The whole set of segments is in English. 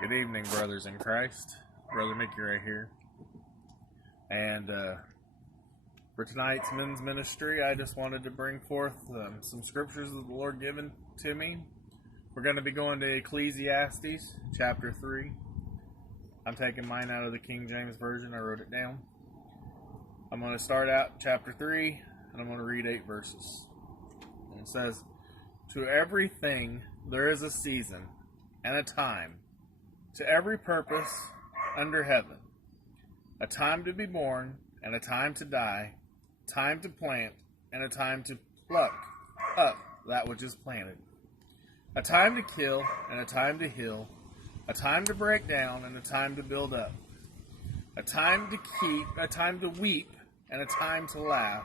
Good evening, brothers in Christ. Brother Mickey right here. And for tonight's men's ministry, I just wanted to bring forth some scriptures that the Lord given to me. We're going to be going to Ecclesiastes chapter 3. I'm taking mine out of the King James Version. I wrote it down. I'm going to start out chapter 3, and I'm going to read 8 verses. And it says, "To everything there is a season and a time, to every purpose under heaven, a time to be born and a time to die, a time to plant and a time to pluck up that which is planted, a time to kill and a time to heal, a time to break down and a time to build up, a time to weep and a time to laugh,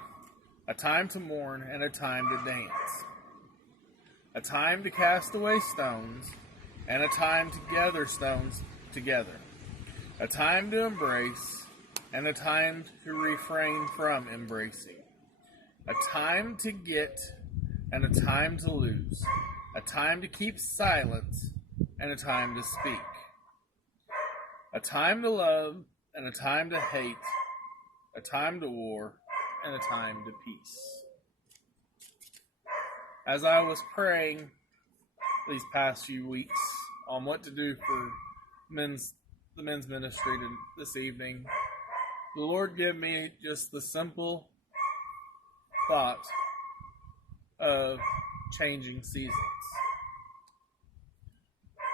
a time to mourn and a time to dance, a time to cast away stones and a time to gather stones together, a time to embrace and a time to refrain from embracing, a time to get and a time to lose, a time to keep silence and a time to speak, a time to love and a time to hate, a time to war and a time to peace." As I was praying these past few weeks on what to do for the men's ministry this evening, the Lord gave me just the simple thought of changing seasons.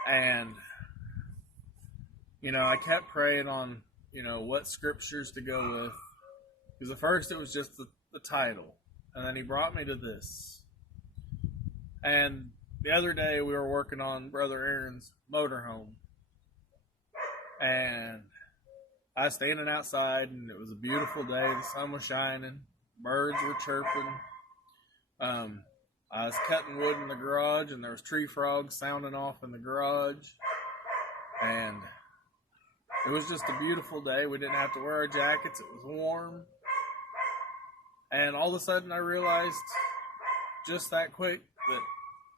And, I kept praying on, what scriptures to go with. Because at first it was just the title. And then he brought me to this. And the other day we were working on Brother Aaron's motorhome. And I was standing outside and it was a beautiful day. The sun was shining. Birds were chirping. I was cutting wood in the garage and there was tree frogs sounding off in the garage. And it was just a beautiful day. We didn't have to wear our jackets. It was warm. And all of a sudden I realized just that quick that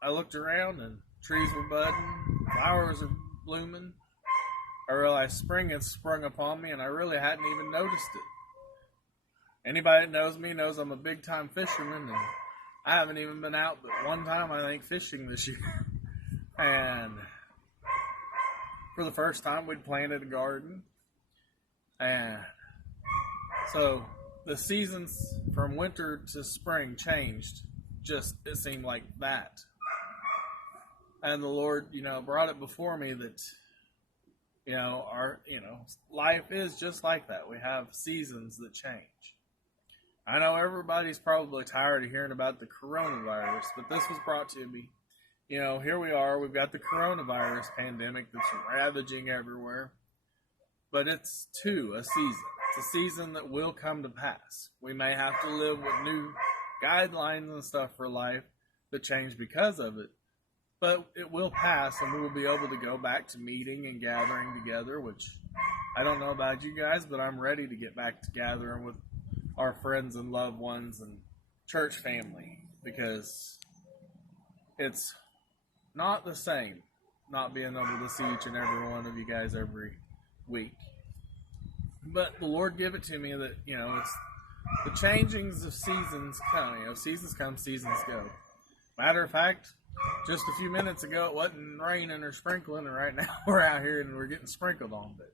I looked around and trees were budding, flowers were blooming. I realized spring had sprung upon me and I really hadn't even noticed it. Anybody that knows me knows I'm a big time fisherman and I haven't even been out but one time, I think, fishing this year. And for the first time, we'd planted a garden. And so the seasons from winter to spring changed. It seemed like that. And the Lord, brought it before me that, our life is just like that. We have seasons that change. I know everybody's probably tired of hearing about the coronavirus, but this was brought to me. Here we are. We've got the coronavirus pandemic that's ravaging everywhere. But it's a season. It's a season that will come to pass. We may have to live with new guidelines and stuff for life that change because of it. But it will pass and we will be able to go back to meeting and gathering together, which I don't know about you guys, but I'm ready to get back to gathering with our friends and loved ones and church family, because it's not the same not being able to see each and every one of you guys every week. But the Lord gave it to me that, it's the changings of seasons come. Seasons come, seasons go. Matter of fact, just a few minutes ago it wasn't raining or sprinkling, and right now we're out here and we're getting sprinkled on. But